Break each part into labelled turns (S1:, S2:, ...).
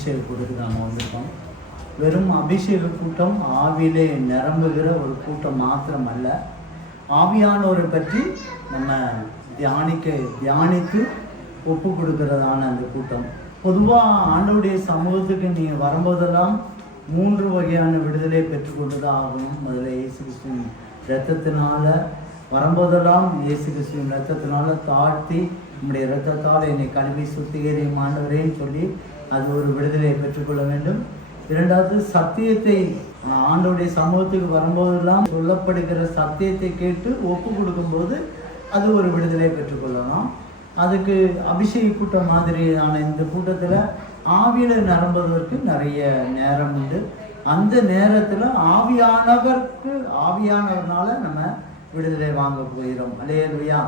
S1: அபிஷேக கூட்டத்துக்கு நம்ம வந்திருக்கோம். வெறும் அபிஷேக கூட்டம் ஆவியிலே நிரம்புகிற ஒரு கூட்டம் மாத்திரம் அல்ல ஆவியானவரை பற்றி நம்ம தியானிக்க தியானித்து ஒப்பு கொடுக்கிறதான அந்த கூட்டம். பொதுவாக ஆண்டோடைய சமூகத்துக்கு நீங்கள் வரும்போதெல்லாம் மூன்று வகையான விடுதலை பெற்றுக்கொண்டு தான் ஆகணும். முதல்ல இயேசு கிறிஸ்துவின் ரத்தத்தினால வரும்போதெல்லாம் இயேசு கிறிஸ்துவின் ரத்தத்தினால தாழ்த்தி நம்முடைய ரத்தத்தால் என்னை கழுவி சுத்திகரியும் ஆண்டவரேன்னு சொல்லி அது ஒரு விடுதலையை பெற்றுக்கொள்ள வேண்டும். இரண்டாவது சத்தியத்தை ஆண்டோடைய சமூகத்துக்கு வரும்போதெல்லாம் சொல்லப்படுகிற சத்தியத்தை கேட்டு ஒப்பு கொடுக்கும்போது அது ஒரு விடுதலை பெற்றுக்கொள்ளலாம். அதுக்கு அபிஷேக கூட்டம் மாதிரியான இந்த கூட்டத்தில் ஆவியில் நிரம்புவதற்கு நிறைய நேரம் உண்டு. அந்த நேரத்தில் ஆவியானவருக்கு ஆவியானவர்னால நம்ம விடுதலை வாங்க போகிறோம். அல்லேலுயா.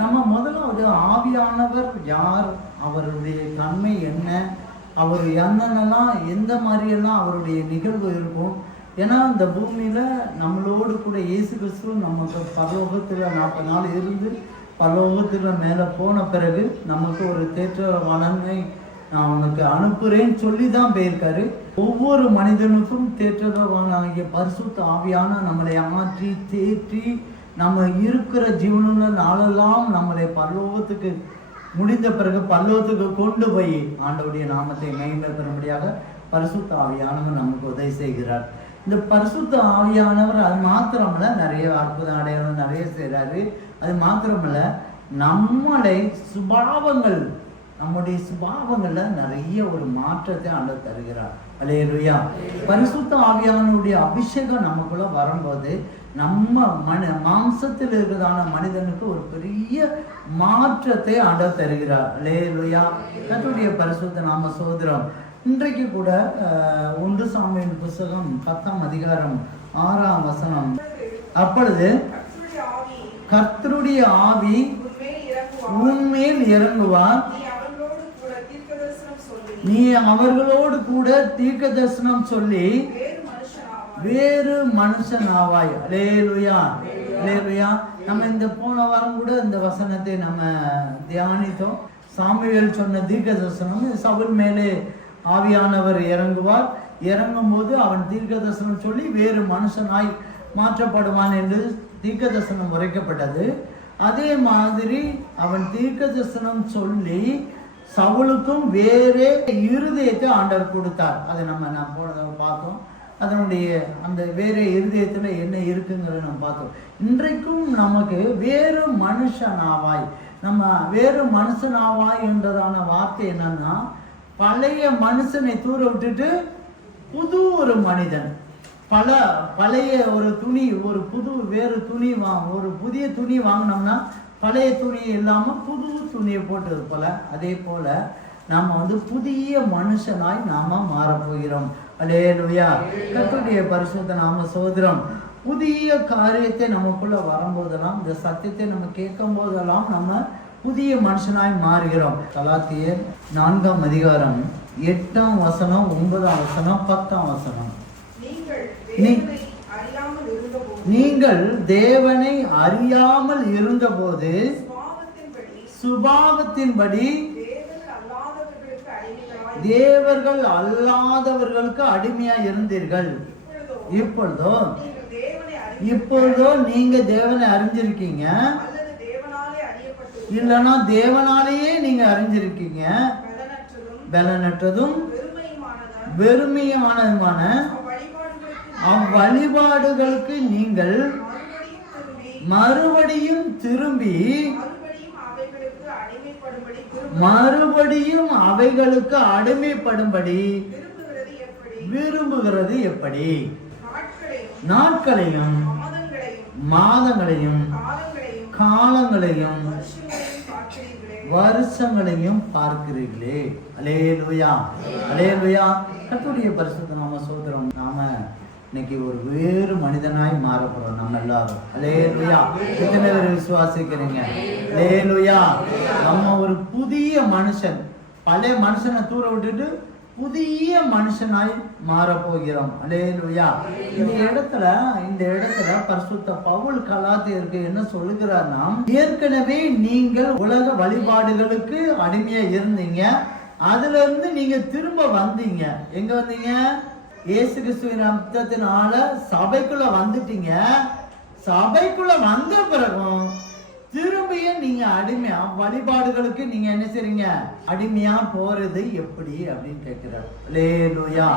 S1: நம்ம முதலாவது ஆவியானவர் யார்? அவருடைய தன்மை என்ன? அவர் என்னென்னலாம் எந்த மாதிரியெல்லாம் அவருடைய நிகழ்வு இருக்கும்? ஏன்னா இந்த பூமியில் நம்மளோடு கூட இயேசு கிறிஸ்துவ நமக்கு பரலோகத்தில் நாற்பது நாள் இருந்து பரலோகத்தில் மேலே போன பிறகு நமக்கு ஒரு தேற்றவாளனை நான் உனக்கு அனுப்புகிறேன்னு சொல்லி தான் போயிருக்காரு. ஒவ்வொரு மனிதனுக்கும் தேற்றவானாகிய பரிசுத்த ஆவியான நம்மளை ஆற்றி தேற்றி நம்ம இருக்கிற ஜீவனுள்ள நாளெல்லாம் நம்மளை பரலோகத்துக்கு முடிந்த பிறகு பல்லவத்துக்கு கொண்டு போய் ஆண்டவுடைய நாமத்தை மேம்படுத்தும்படியாக பரிசுத்த ஆவியானவர் நமக்கு உதவி செய்கிறார். இந்த பரிசுத்த ஆவியானவர் அது மாத்திரமல்ல நிறைய அற்புத அடையாளம் நிறைய செய்கிறாரு அது மாத்திரமல்ல நம்மளை சுபாவங்கள் நம்முடைய சுபாவங்களில் நிறைய ஒரு மாற்றத்தை ஆண்டு தருகிறார். அலையலுயா பரிசுத்த ஆவியானுடைய அபிஷேகம் நமக்குள்ள வரும்போது நம்ம மன மாம்சத்தில் இருக்கிறதான மனிதனுக்கு ஒரு பெரிய மாற்றத்தை ஆண்டவர் தருகிறார். அல்லேலூயா. கத்துடைய பரிசுத்த நாம சோதரம். இன்றைக்கு கூட ஒன்று சாமியின் புஸ்தகம் பத்தாம் அதிகாரம் ஆறாம் வசனம். அப்பொழுது
S2: கர்த்தருடைய ஆவி உண்மையில் இறங்குவார். நீ அவர்களோடு கூட தீர்க்க தரிசனம் சொல்லி வேறு
S1: மனுஷன் ஆவாய் லேலுயா லேலுயா நம்ம இந்த போன வாரம் கூட இந்த வசனத்தை நம்ம தியானித்தோம். சாமியல் சொன்ன தீர்க்க தரிசனம் சவுல் மேலே ஆவியானவர் இறங்குவார். இறங்கும் போது அவன் தீர்க்க தரிசனம் சொல்லி வேறு மனுஷனாய் மாற்றப்படுவான் என்று தீர்க்க தரிசனம் உரைக்கப்பட்டது. அதே மாதிரி அவன் தீர்க்க தரிசனம் சொல்லி சவுலுக்கும் வேறே இருதயத்தை ஆண்டவர் கொடுத்தார். அதை நம்ம நான் போனதை பார்த்தோம் அதனுடைய அந்த வேறு இருதயத்தில் என்ன இருக்குங்கிறத நம்ம பார்த்தோம் இன்றைக்கும் நமக்கு வேறு மனுஷனாவாய் நம்ம வேறு மனுஷனாவாய் என்றதான வார்த்தை என்னன்னா பழைய மனுஷனை தூர விட்டுட்டு புது ஒரு மனிதன். பல பழைய ஒரு துணி ஒரு புது வேறு துணி வா ஒரு புதிய துணி வாங்கினோம்னா பழைய துணி இல்லாமல் புது துணியை போட்டது போல் அதே போல் நாம் வந்து புதிய மனுஷனாய் நாம் மாறப்போகிறோம். அலேலுயா கர்த்தருடைய பரிசுத்த நாம சோதரம். புதிய காரியத்தை நமக்குள்ள வரும்போதெல்லாம் இந்த சத்தியத்தை நம்ம கேட்கும் போதெல்லாம் நம்ம புதிய மனுஷனாய் மாறுகிறோம். கலாத்தியர் நான்காம் அதிகாரம் எட்டாம் வசனம் ஒன்பதாம் வசனம் பத்தாம் வசனம்.
S2: நீங்கள் தேவனை அறியாமல் இருந்தபோது
S1: நீங்கள் தேவனை அறியாமல் இருந்தபோது
S2: சுபாவத்தின்படி
S1: சுபாவத்தின்படி
S2: தேவர்கள் அல்லாதவர்களுக்கு
S1: அடிமையா இருந்தீர்கள்.
S2: இப்பொழுதோ
S1: இப்பொழுதோ
S2: நீங்கள் தேவனை
S1: நீங்க தேவனை அறிஞ்சிருக்கீங்க. இல்லைன்னா தேவனாலேயே நீங்க அறிஞ்சிருக்கீங்க.
S2: பலனற்றதும்
S1: வெறுமையானதுமான
S2: அவ்வழிபாடுகளுக்கு
S1: நீங்கள்
S2: மறுபடியும் திரும்பி
S1: மறுபடியும் திரும்பி
S2: மறுபடியும் அவைகளுக்கு அடிமைப்படும்படி விரும்பு-
S1: மறுபடியும் அவைகளுக்கு அடிமைப்படும்படி
S2: விரும்புகிறது எப்படி? நாட்களையும் மாதங்களையும் காலங்களையும் வருஷங்களையும் பார்க்கிறீர்களே.
S1: பார்க்கிறீர்களே. அலேலுயா. அலேலுயா. கர்த்தருடைய பரிசுத்த நாம சோதரம் நாம இன்னைக்கு ஒரு வேறு மனிதனாய் மாற போறோம் நம்ம எல்லாரும் லேலுயா எத்தனை பேர் விசுவாசிக்கிறீங்க? லேலுயா நம்ம ஒரு புதிய மனுஷன். பழைய மனுஷனை தூர விட்டுட்டு புதிய மனுஷனாய் மாறப்போகிறோம். அலேலுயா இந்த இடத்துல இந்த இடத்துல பரிசுத்த பவுல் கலாத்தியருக்கு என்ன சொல்லுகிறார்னா ஏற்கனவே நீங்கள் உலக வழிபாடுகளுக்கு அடிமையா இருந்தீங்க. அதுல இருந்து நீங்க திரும்ப வந்தீங்க. எங்க வந்தீங்க? இயேசு கிறிஸ்துவின் அர்த்தத்தினால சபைக்குள்ள வந்துட்டீங்க. சபைக்குள்ள வந்த பிறகும் திரும்பியும் நீங்க அடிமையா வழிபாடுகளுக்கு நீங்க என்ன செய்றீங்க? அடிமையா போறது எப்படி அப்படின்னு கேட்கிறார். லேலுயா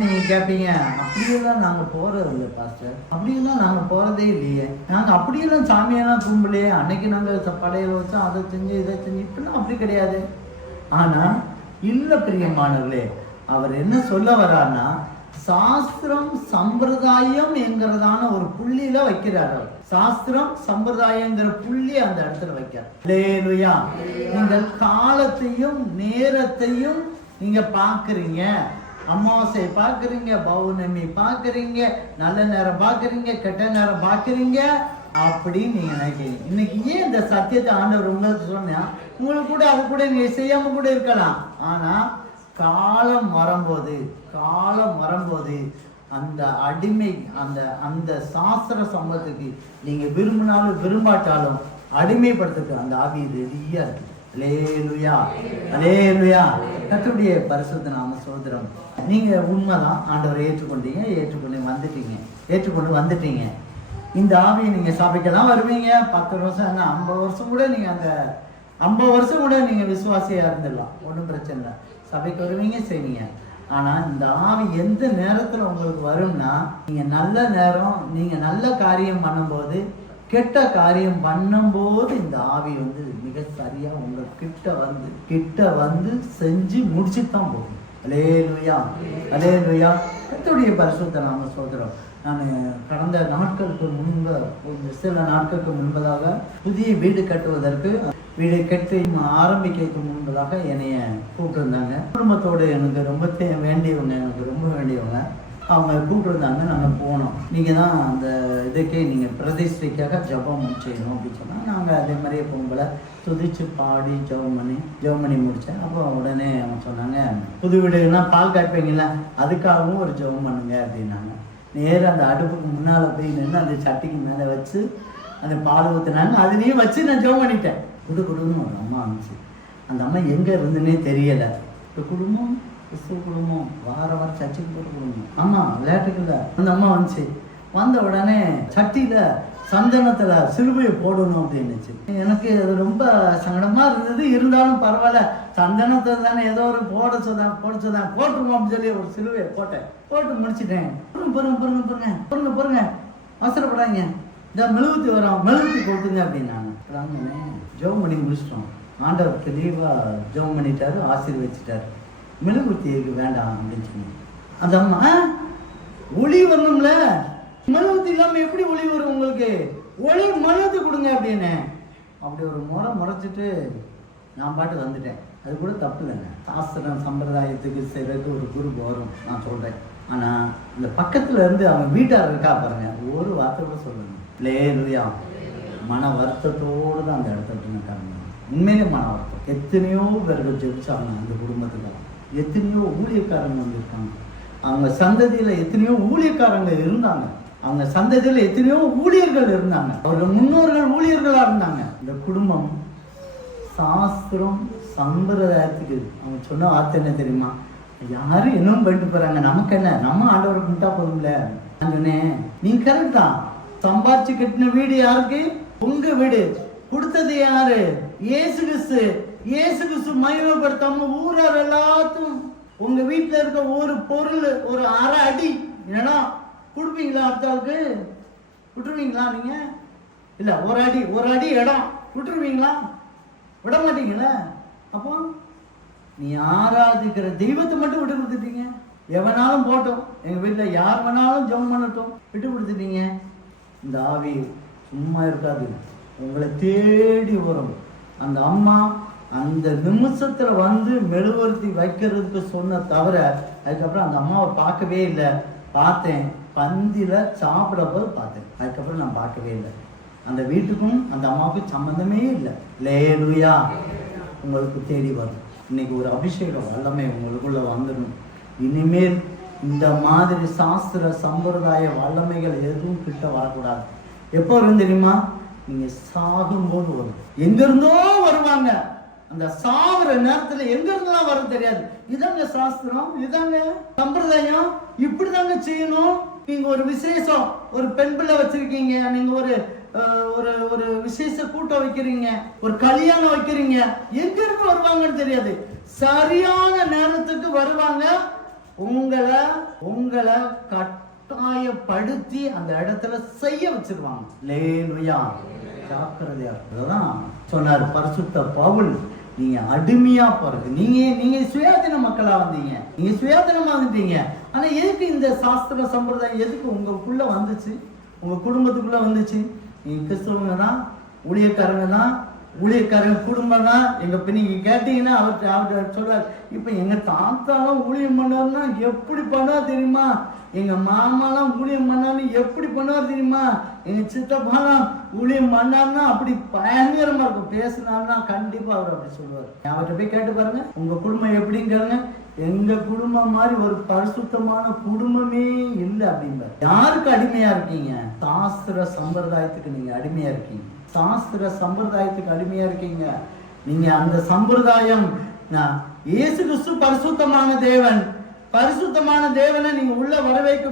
S1: நீங்க கேட்பீங்க அப்படியெல்லாம் நாங்க போறது இல்லை பாஸ்டர் அப்படியெல்லாம் நாங்க போறதே இல்லையே. நாங்க அப்படியெல்லாம் சாமியெல்லாம் கும்பலையே அன்னைக்கு நாங்க படையில வச்சோம் அதை செஞ்சு இதை செஞ்சு இப்பெல்லாம் அப்படி கிடையாது. ஆனா இல்ல பிரியமானவர்களே அவர் என்ன சொல்ல வர்றார்னா சாஸ்திரம் சம்பிரதாயம் என்கிறதான ஒரு புள்ளியில வைக்கிறார் அவர். சாஸ்திரம் சம்பிரதாயங்கிற புள்ளி அந்த இடத்துல வைக்கிறார். லேலுயா நீங்கள் காலத்தையும் நேரத்தையும் நீங்க பாக்குறீங்க அமாவாசை பார்க்குறீங்க பௌர்ணமி பார்க்குறீங்க நல்ல நேரம் பார்க்குறீங்க கெட்ட நேரம் பார்க்குறீங்க அப்படின்னு நீ நினைக்கிறீங்க. இன்னைக்கு ஏன் இந்த சத்தியத்தை ஆண்டவர் உங்களுக்கு சொன்னா உங்களுக்கு கூட அது கூட நீங்க செய்யாம கூட இருக்கலாம். ஆனா காலம் வரும்போது காலம் வரும்போது அந்த அடிமை அந்த அந்த சாஸ்திர சம்பளத்துக்கு நீங்க விரும்பினாலும் விரும்பாட்டாலும் அடிமைப்படுத்துக்கு அந்த ஆவி ரெடியா இருக்கு. அலேலுயா அலேலுயா. கத்துடைய பரிசுத்த நாம சோதரம் நீங்க உண்மைதான் ஆண்டவரை ஏற்றுக்கொண்டீங்க ஏற்றுக்கொண்டு வந்துட்டீங்க ஏற்றுக்கொண்டு வந்துட்டீங்க. இந்த ஆவியை நீங்க சபைக்கெல்லாம் வருவீங்க. பத்து வருஷம் என்ன ஐம்பது வருஷம் கூட நீங்க அந்த ஐம்பது வருஷம் கூட நீங்க விசுவாசியா இருந்துடலாம். ஒன்றும் பிரச்சனை இல்லை. சபைக்கு வருவீங்க செய்வீங்க. ஆனால் இந்த ஆவி எந்த நேரத்தில் உங்களுக்கு வரும்னா நீங்கள் நல்ல நேரம் நீங்கள் நல்ல காரியம் பண்ணும்போது கெட்ட காரியம் பண்ணும்போது இந்த ஆவி வந்து மிக சரியாக உங்கள் கிட்ட வந்து கிட்ட வந்து செஞ்சு முடிச்சுட்டு தான் போகும். அலே லுயா அலே லுயா எத்துடைய பரிசுத்த நாம சோதரம் நான் கடந்த நாட்களுக்கு முன்பு ஒரு சில நாட்களுக்கு முன்பதாக புதிய வீடு கட்டுவதற்கு வீடு கட்டி ஆரம்பிக்கிறதுக்கு முன்பதாக என்னைய கூப்பிட்டுருந்தாங்க. குடும்பத்தோடு எனக்கு ரொம்ப தே- வேண்டியவங்க எனக்கு ரொம்ப வேண்டியவங்க. அவங்க கூப்பிட்டுருந்தாங்க நாங்கள் போனோம். நீங்கள் தான் அந்த இதுக்கே நீங்கள் பிரதிஷ்டைக்காக ஜெபம் செய்யணும் அப்படின்னு சொன்னால் நாங்கள் அதே மாதிரியே பொங்கலை துதிச்சு பாடி ஜெபம் பண்ணி ஜெபம் பண்ணி முடித்தேன் அப்போ உடனே அவங்க சொன்னாங்க புது வீடுனா பால் காய்ப்பீங்கல்ல அதுக்காகவும் ஒரு ஜெபம் பண்ணுங்க அப்படின்னாங்க. நேராக அந்த அடுப்புக்கு முன்னால் போய் நின்று அந்த சட்டிக்கு மேலே வச்சு அந்த பால் ஊற்றுனாங்க அதுலேயும் வச்சு நான் ஜெபம் பண்ணிட்டேன். குடு குடுன்னு ஒரு அம்மா இருந்துச்சு அந்த அம்மா எங்கே இருந்துன்னே தெரியலை. இந்த குடும்பம் கிறிஸ்துவ குடும்பம் வார வாரம் சர்ச்சுக்கு போகிற குடும்பம். ஆமாம் விளையாட்டுக்கு இல்லை அந்த அம்மா வந்துச்சு. வந்த உடனே சட்டியில் சந்தனத்தில் சிலுவையை போடணும் அப்படின்னுச்சு. எனக்கு அது ரொம்ப சங்கடமாக இருந்தது. இருந்தாலும் பரவாயில்ல. சந்தனத்தை தானே ஏதோ ஒரு போட சொதான் போட சொதான் போட்டுருவோம் அப்படின்னு சொல்லி ஒரு சிலுவையை போட்டேன். போட்டு முடிச்சிட்டேன். பொருங்க பொருங்க பொருங்க பொருங்க பொருங்க பொருங்க அவசரப்படாங்க இந்த மெழுகுத்தி வரோம். மெழுகுத்தி கொடுத்துங்க அப்படின்னாங்க. ராமனே ஜெபம் பண்ணி முடிச்சிட்டோம். ஆண்டவர் தெளிவாக ஜெபம் பண்ணிட்டாரு ஆசீர்வச்சிட்டாரு மெழுகுத்தி இருக்கு வேண்டாம் அப்படின்னு சொன்னேன் அந்த அம்மா ஒளி வரணும்ல மெழுகுத்தி இல்லாமல் எப்படி ஒளி வரும் உங்களுக்கு? ஒளி மெழுகுத்தி கொடுங்க அப்படின்னு. அப்படி ஒரு முறை முறைச்சிட்டு நான் பாட்டு வந்துட்டேன். அது கூட தப்பு இல்லைங்க. சாஸ்திரம் சம்பிரதாயத்துக்கு செய்கிறதுக்கு ஒரு குரு வரும் நான் சொல்கிறேன் ஆனால் இந்த பக்கத்தில் இருந்து அவன் வீட்டார் இருக்கா பாருங்க. ஒரு வார்த்தை கூட சொல்லுங்க லேலுயா மன வருத்தத்தோடு தான் அந்த இடத்த விட்டு நான் உண்மையிலே மன வருத்தம் எத்தனையோ பேர்கள் ஜெபிச்சாங்க அந்த குடும்பத்தில் எத்தனையோ ஊழியக்காரங்க வந்திருக்காங்க. அவங்க சந்ததியில் எத்தனையோ ஊழியக்காரங்க இருந்தாங்க. அவங்க சந்ததியில் எத்தனையோ ஊழியர்கள் இருந்தாங்க. அவர்கள் முன்னோர்கள் ஊழியர்களாக இருந்தாங்க. இந்த குடும்பம் சாஸ்திரம் சம்பிரதாயத்துக்கு அவங்க சொன்ன வார்த்தை என்ன தெரியுமா? யாரும் இன்னும் பண்ணிட்டு போகிறாங்க நமக்கு என்ன? நம்ம ஆண்டவர் கும்பிட்டா போதும்ல? நான் சொன்னேன் நீங்க கரெக்ட் தான். சம்பாரிச்சு கட்டின வீடு யாருக்கு? உங்க வீடு. கொடுத்தது யாரு? இயேசு கிறிஸ்து. இயேசு கிறிஸ்து மகிமைப்படுத்தாம ஊரார் எல்லாத்தும் உங்க வீட்டுல இருக்க ஒரு பொருள் ஒரு அரை அடி என்னன்னா கொடுப்பீங்களா அடுத்தாளுக்கு விட்டுருவீங்களா நீங்க? இல்ல ஒரு அடி ஒரு அடி இடம். விட்டுருவீங்களா? விட மாட்டீங்களா? அப்போ நீ ஆராதிக்கிற தெய்வத்தை மட்டும் விட்டு கொடுத்துட்டீங்க. எவனாலும் போட்டோம் எங்க வீட்டில் யார் வேணாலும் ஜெபம் பண்ணட்டும். விட்டு கொடுத்துட்டீங்க. இந்த ஆவி சும்மா இருக்காது. உங்களை தேடி வரும். அந்த அம்மா அந்த நிமிஷத்தில் வந்து மெழுவர்த்தி வைக்கிறதுக்கு சொன்ன தவிர அதுக்கப்புறம் அந்த அம்மாவை பார்க்கவே இல்லை. பார்த்தேன். பந்தியில் சாப்பிட போது பார்த்தேன். அதுக்கப்புறம் நான் பார்க்கவே இல்லை. அந்த வீட்டுக்கும் அந்த அம்மாவுக்கும் சம்மந்தமே இல்லை. லேலுயா. உங்களுக்கு தேடி வரும். இன்னைக்கு ஒரு அபிஷேக வல்லமை உங்களுக்குள்ள வந்துடும் இனிமேல் இந்த மாதிரி சாஸ்திர சம்பிரதாய வல்லமைகள் எதுவும் கிட்ட வரக்கூடாது. எப்போ வரும் தெரியுமா? நீங்க சாகும்போது வரும். எங்க இருந்தோ வருவாங்க. அந்த சாகுற நேரத்துல எங்க இருந்தெல்லாம் வரும் தெரியாது. இதாங்க சாஸ்திரம் இதாங்க சம்பிரதாயம். இப்படிதாங்க செய்யணும். நீங்க ஒரு விசேஷம் ஒரு பெண் பிள்ளை வச்சிருக்கீங்க. நீங்க ஒரு ஒரு ஒரு விசேஷ கூட்டம் வைக்கிறீங்க. ஒரு கல்யாணம் வைக்கிறீங்க. எங்க இருந்து வருவாங்கன்னு தெரியாது. சரியான நேரத்துக்கு வருவாங்க. உங்களை உங்களை கட்டாயப்படுத்தி அந்த இடத்துல செய்ய வச்சிருவாங்க. லேலுயா ஜாக்கிரதையா அதுதான் சொன்னார் பரிசுத்த பவுல். நீங்க அடிமையா பிறகு நீங்க நீங்க சுயாதீன மக்களா வந்தீங்க? நீங்க சுயாதீனமா வந்துட்டீங்க ஆனா எதுக்கு இந்த சாஸ்திர சம்பிரதாயம் எதுக்கு உங்களுக்குள்ள வந்துச்சு? உங்க குடும்பத்துக்குள்ள வந்துச்சு? நீங்க கிறிஸ்தவங்க தான் ஊழியக்காரங்க தான் ஊழியக்காரங்க குடும்பம் தான். எங்க இப்ப நீங்க கேட்டீங்கன்னா அவர் அவர் சொல்றாரு இப்ப எங்க தாத்தாலாம் ஊழியம் பண்ணாருன்னா எப்படி பண்ணா தெரியுமா? எங்க மாமாலாம் ஊழியம் பண்ணான்னு எப்படி பண்ணுவார் தெரியுமா? எங்க சித்தப்பாலாம் ஊழியம் பண்ணார்னா அப்படி பயங்கரமா இருக்கும். பேசினார்னா கண்டிப்பா அவர் அப்படி சொல்லுவார். அவர்கிட்ட போய் கேட்டு பாருங்க. உங்க குடும்பம் எப்படிங்கிறங்க. எங்க குடும்பம் மாதிரி ஒரு பரிசுத்தமான குடும்பமே இல்லை அப்படிங்கிற யாருக்கு அடிமையா இருக்கீங்க? சாஸ்திர சம்பிரதாயத்துக்கு நீங்க அடிமையா இருக்கீங்க. சாஸ்திர சம்பிரதாயத்துக்கு அடிமையா இருக்கீங்க. நீங்க அந்த சம்பிரதாயம் நான் இயேசு கிறிஸ்து பரிசுத்தமான தேவன். பரிசுத்தமான தேவனை நீங்க உள்ள வர வைக்க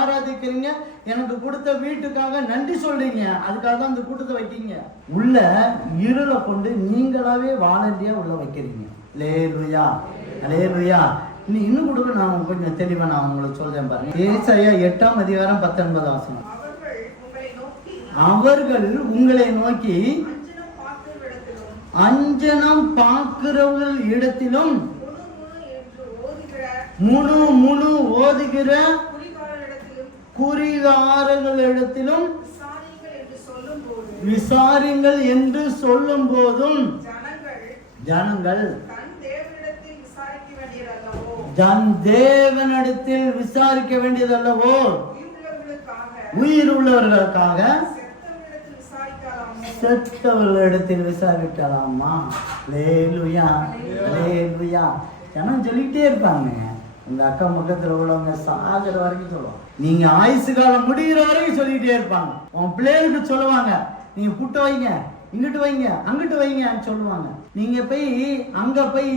S1: ஆராதிக்கிறீங்க. எனக்கு கொடுத்த வீட்டுக்காக நன்றி சொல்றீங்க. அதுக்காக தான் அந்த கூட்டத்தை வைக்கீங்க உள்ள இருளை கொண்டு நீங்களாவே வாலண்டியா உள்ள வைக்கிறீங்க. லேலுயா லேலுயா நீ இன்னும் கொடுக்க நான் கொஞ்சம் தெளிவா நான் உங்களுக்கு சொல்றேன் பாருங்க. ஏசாயா எட்டாம் அதிகாரம் பத்தொன்பது வாசனம்.
S2: அவர்கள் உங்களை நோக்கி அஞ்சனம்
S1: அஞ்சனம் பார்க்கிறவர்கள் இடத்திலும்
S2: முழு முழு ஓதுகிற
S1: குறிகாரர்களிடத்திலும் விசாரிங்கள் என்று சொல்லும் போதும்
S2: ஜனங்கள் தன் தேவனிடத்தில் விசாரிக்க வேண்டியதல்லவோ?
S1: உயிர் உள்ளவர்களுக்காக செத்தவர்களிடத்தில் விசாரிக்கலாமா? லேலுயா லேலுயா ஜனம் சொல்லிக்கிட்டே இருப்பாங்க. இந்த அக்கம் பக்கத்துல உள்ளவங்க சாகிற வரைக்கும் சொல்லுவாங்க. நீங்க ஆயுசு காலம் முடிகிற வரைக்கும் சொல்லிக்கிட்டே இருப்பாங்க. உன் பிள்ளைகளுக்கு சொல்லுவாங்க நீங்க கூட்ட வைங்க இங்கிட்டு வைங்க அங்கிட்டு வைங்கன்னு சொல்லுவாங்க. நீங்க போய் அங்க போய்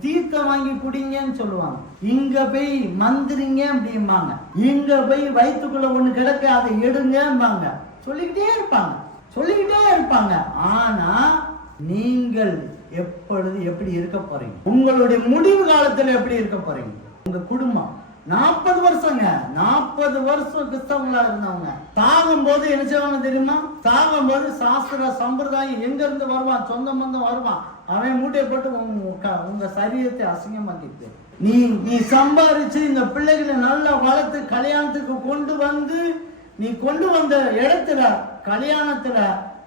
S1: தீர்த்தம் வாங்கி குடிங்கன்னு சொல்லுவாங்க. இங்க போய் மந்திரிங்க அப்படிம்பாங்க இங்க போய் வயிற்றுக்குள்ள ஒண்ணு கிடக்க அதை எடுங்கம்பாங்க. சொல்லிக்கிட்டே இருப்பாங்க. சொல்லிக்கிட்டே இருப்பாங்க. ஆனா நீங்கள் எப்பொழுது எப்படி இருக்க போறீங்க? உங்களுடைய முடிவு காலத்துல எப்படி இருக்க போறீங்க? உங்க குடும்பம். நாற்பது வருஷங்க. நாற்பது வருஷம் கிறிஸ்தவங்களா இருந்தவங்க. சாகும் போது என்ன செய்வாங்க தெரியுமா? சாகும் போது சாஸ்திர சம்பிரதாயம் எங்க இருந்து வருவான்? சொந்த பந்தம் வருவான். அவன் மூட்டையை போட்டு உங்க உங்க சரீரத்தை அசிங்கமாக்கிட்டு. நீ நீ சம்பாரிச்சு இந்த பிள்ளைகளை நல்லா வளர்த்து கல்யாணத்துக்கு கொண்டு வந்து நீ கொண்டு வந்த இடத்துல கல்யாணத்துல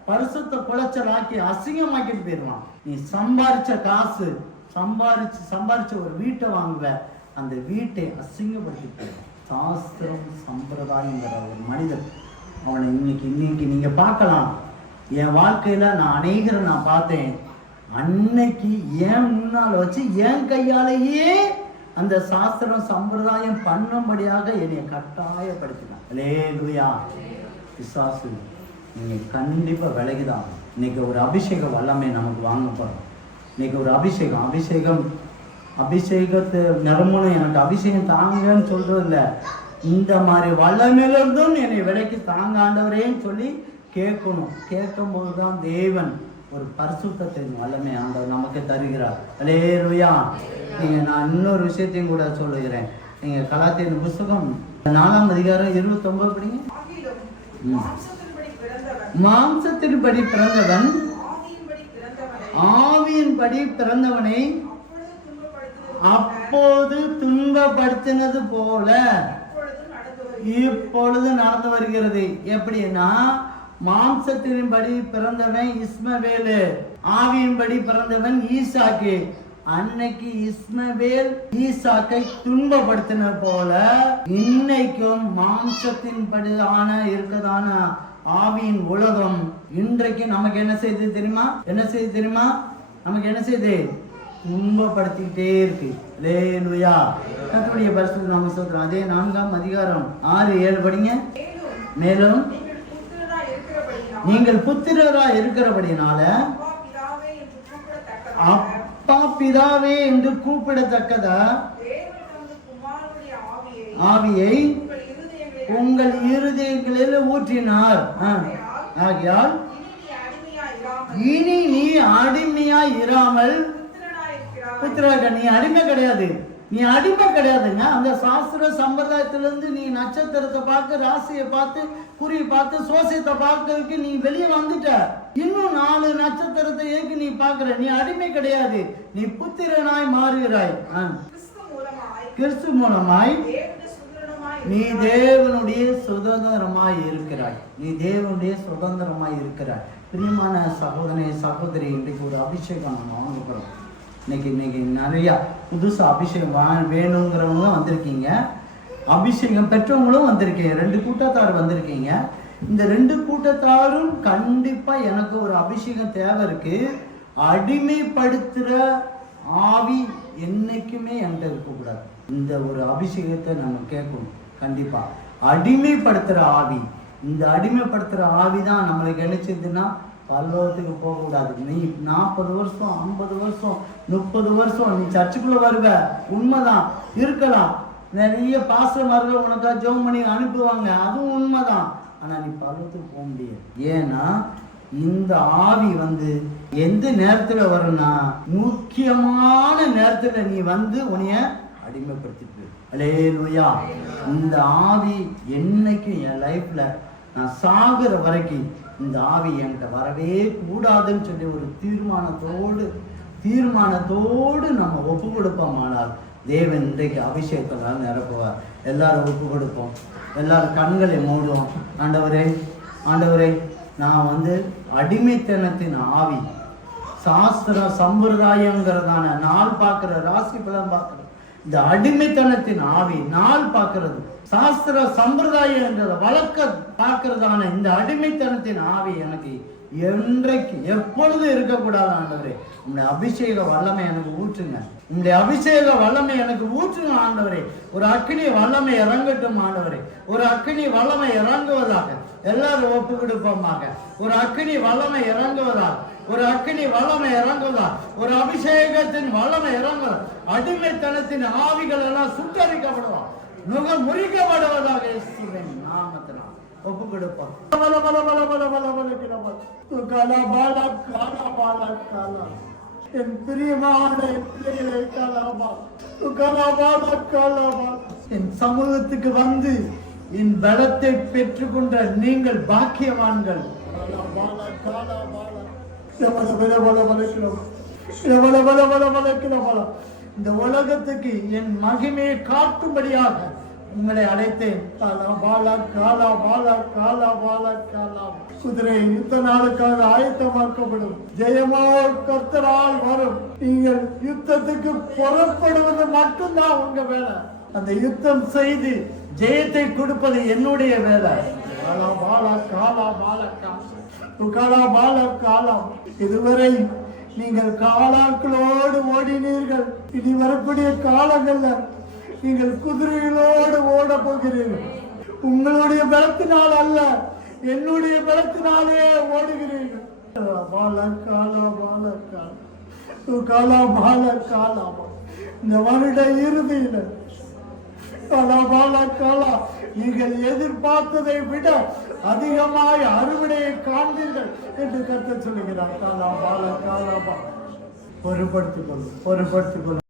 S1: பரிசுத்த குலைச்சல் ஆக்கி அசிங்கமாக்கிட்டு போயிடுவான். நீ சம்பாரிச்ச காசு சம்பாரிச்சு சம்பாரிச்ச ஒரு வீட்டை வாங்குவ. அந்த வீட்டை அசிங்கப்படுத்தி சாஸ்திரம் சம்பிரதாயங்கிற ஒரு மனிதன் அவனை இன்னைக்கு இன்னைக்கு நீங்கள் பார்க்கலாம். என் வாழ்க்கையில் நான் அநேகரை நான் பார்த்தேன். அன்னைக்கு ஏன் முன்னால் வச்சு என் கையாலேயே அந்த சாஸ்திரம் சம்பிரதாயம் பண்ணும்படியாக என்னை கட்டாயப்படுத்தினான் லேலுயா விசாசு நீங்கள் கண்டிப்பாக விலகிதான். இன்னைக்கு ஒரு அபிஷேக வல்லமை நமக்கு வாங்க போகிறோம் இன்னைக்கு ஒரு அபிஷேகம் அபிஷேகம் அபிஷேகத்தை நிரம்பணும் எனக்கு அபிஷேகம் தாங்கன்னு சொல்றது இந்த மாதிரி வல்லமையிலிருந்தும் என்னை விலைக்கு தாங்க ஆண்டவரேன்னு சொல்லி கேட்கணும். கேட்கும்போது தான் தேவன் ஒரு பரிசுத்தத்தின் வல்லமை ஆண்டவர் நமக்கு தருகிறார். அலேலுயா நீங்க நான் இன்னொரு விஷயத்தையும் கூட சொல்லுகிறேன். நீங்க கலாத்தின் புஸ்தகம் நாலாம் அதிகாரம் இருபத்தொன்பது படிங்க.
S2: பிறந்தவன்
S1: மாம்சத்தின்படி பிறந்தவன்
S2: ஆவியின்படி பிறந்தவனை
S1: ஆவியின்படி பிறந்தவனை
S2: அப்பொழுது துன்பப்படுத்துவது
S1: அப்போது துன்பப்படுத்தினது
S2: போல இப்பொழுது நடந்து
S1: வருகிறது. எப்படின்னா மாம்சத்தின்படி பிறந்தவன் இஸ்மவேலு ஆவியின்படி பிறந்தவன் ஈசாக்கு. அன்னைக்கு இஸ்மவேல் ஈசாக்கை துன்பப்படுத்தின போல இன்னைக்கும் மாம்சத்தின்படி ஆன இருக்கதான ஆவியின் உலகம் இன்றைக்கு நமக்கு என்ன செய்து தெரியுமா? என்ன செய்யுது தெரியுமா? நமக்கு என்ன செய்து உண்மைப்படுத்திக்கிட்டே இருக்கு. லேலுயா கத்துடைய பரிசு நாம சொல்றோம் அதே நான்காம் அதிகாரம் ஆறு ஏழு படிங்க.
S2: மேலும் நீங்கள் புத்திரரா
S1: இருக்கிறபடினால
S2: அப்பா பிதாவே என்று கூப்பிடத்தக்கதா? ஆவியை உங்கள் இருதயங்களில்
S1: ஊற்றினார். ஆ. ஆகையால்
S2: இனி நீ
S1: இனி நீ அடிமையாய்
S2: இராமல்
S1: புத்திராக நீ அடிமை கிடையாது. நீ அடிமை கிடையாதுங்க அந்த சாஸ்திர சம்பிரதாயத்திலிருந்து நீ நட்சத்திரத்தை பார்த்து ராசியை பார்த்து குறி பார்த்து சோசியத்தை பார்க்கறதுக்கு நீ வெளியே வந்துட்ட. இன்னும் நாலு நட்சத்திரத்தை ஏக்கு நீ பார்க்கிற. நீ அடிமை கிடையாது. நீ புத்திரனாய் மாறுகிறாய்.
S2: கிறிஸ்து மூலமாய்
S1: நீ தேவனுடைய சுதந்திரமாய் இருக்கிறாய். நீ தேவனுடைய சுதந்திரமாய் இருக்கிறாய். பிரியமான சகோதரனே சகோதரி இன்றைக்கு ஒரு அபிஷேகம் நம்ம வாங்க போகிறோம் இன்னைக்கு இன்னைக்கு நிறையா புதுசு அபிஷேகம் வா வேணுங்கிறவங்களும் வந்திருக்கீங்க. அபிஷேகம் பெற்றவங்களும் வந்திருக்கீங்க. ரெண்டு கூட்டத்தார் வந்திருக்கீங்க. இந்த ரெண்டு கூட்டத்தாரும் கண்டிப்பாக எனக்கு ஒரு அபிஷேகம் தேவை இருக்குது அடிமைப்படுத்துகிற ஆவி என்றைக்குமே என்கிட்ட இருக்கக்கூடாது. இந்த ஒரு அபிஷேகத்தை நம்ம கேட்கணும். கண்டிப்பாக அடிமைப்படுத்துகிற ஆவி. இந்த அடிமைப்படுத்துகிற ஆவி தான் நம்மளுக்கு நினைச்சதுன்னா பல்லவத்துக்கு போகக்கூடாது. நீ நாற்பது வருஷம் ஐம்பது வருஷம் முப்பது வருஷம் நீ சர்ச்சுக்குள்ள வருவ. உண்மைதான். இருக்கலாம். நிறைய பாசமர்கள் உனக்கா ஜோம் பண்ணி அனுப்புவாங்க. அதுவும் உண்மைதான். ஆனால் நீ பல்லவத்துக்கு போக முடியாது. ஏன்னா இந்த ஆவி வந்து எந்த நேரத்தில் வரும்னா முக்கியமான நேரத்தில் நீ வந்து உன்னைய அடிமைப்படுத்திட்டு அலேலுயா இந்த ஆவி என்னைக்கும் என் லைஃப்பில் நான் சாகுற வரைக்கும் இந்த ஆவி என்கிட்ட வரவே கூடாதுன்னு சொல்லி ஒரு தீர்மானத்தோடு தீர்மானத்தோடு நம்ம ஒப்பு கொடுப்போமானால் தேவன் இன்றைக்கு அபிஷேகத்தெல்லாம் நிரப்புவார். எல்லாரும் ஒப்பு கொடுப்போம். எல்லாரும் கண்களை மூடுவோம். ஆண்டவரே ஆண்டவரே நான் வந்து அடிமைத்தனத்தின் ஆவி சாஸ்திர சம்பிரதாயங்கிறதான நாள் பார்க்குற ராசி பலம் பார்க்குறது இந்த அடிமைத்தனத்தின் ஆவி நாள் பார்க்கறது. சாஸ்திர சம்பிரதாயங்கிறத வழக்க பார்க்கறதான இந்த அடிமைத்தனத்தின் ஆவி எனக்கு என்றைக்கு எப்பொழுது இருக்கக்கூடாது ஆண்டவரே? உங்களுடைய அபிஷேக வல்லமை எனக்கு ஊற்றுங்க. உங்களுடைய அபிஷேக வல்லமை எனக்கு ஊற்றுங்க ஆண்டவரே. ஒரு அக்னி வல்லமை இறங்கட்டும் ஆண்டவரே. ஒரு அக்னி வல்லமை இறங்குவதாக எல்லாரும் ஒப்பு கொடுப்போமாக ஒரு அக்னி வல்லமை இறங்குவதாக ஒரு அக்னி வல்லமை இறங்குவதா ஒரு அபிஷேகத்தின் வல்லமை இறங்குவதா அடிமைத்தனத்தின் ஆவிகள் எல்லாம் சுட்டரிக்கப்படுவா நுகம் முறிக்கப்படுவதாக இயேசுவின் நாமத்தினால் ஒப்பு கொடுப்போம் பல பல பல பல பல பல கிலோ பாலா காலா பாலா காலா என் பிரியமான என் பிள்ளைகளை காலாபா காலாபா என் சமூகத்துக்கு வந்து என் பலத்தை பெற்றுக்கொண்ட நீங்கள் பாக்கியவான்கள் காலாபாலா பல பல பல கிலோ பல பல பல கிலோ பலம் இந்த உலகத்துக்கு என் மகிமையை காட்டும்படியாக உங்களை அழைத்தேன். காலா பாலா காலா பாலா காலா பாலா காலா குதிரை யுத்த நாளுக்காக ஆயத்தமாக்கப்படும். ஜெயமோ கர்த்தரால் வரும். நீங்கள் யுத்தத்துக்கு புறப்படுவது மட்டும்தான் உங்க வேலை. அந்த யுத்தம் செய்து ஜெயத்தை கொடுப்பது என்னுடைய வேலை. காலா பாலா காலா பாலா காலா. காலா பாலா காலா. இதுவரை நீங்கள் காலாக்களோ நீங்கள் இனி வரக்கூடிய காலங்கள்ல நீங்கள் குதிரைகளோடு ஓட போகிறீர்கள். உங்களுடைய பலத்தினால் அல்ல என்னுடைய பலத்தினாலே ஓடுகிறீர்கள். இந்த வருட இறுதியில நீங்கள் எதிர்பார்த்ததை விட அதிகமாய் அறுவடையை காண்பீர்கள் என்று கருத்து சொல்லுகிறார். காலா பால காலா பாலா പൊരുപ്പെടുത്തിക്കൊള്ളും പൊരുപ്പെടുത്തിക്കൊള്ളും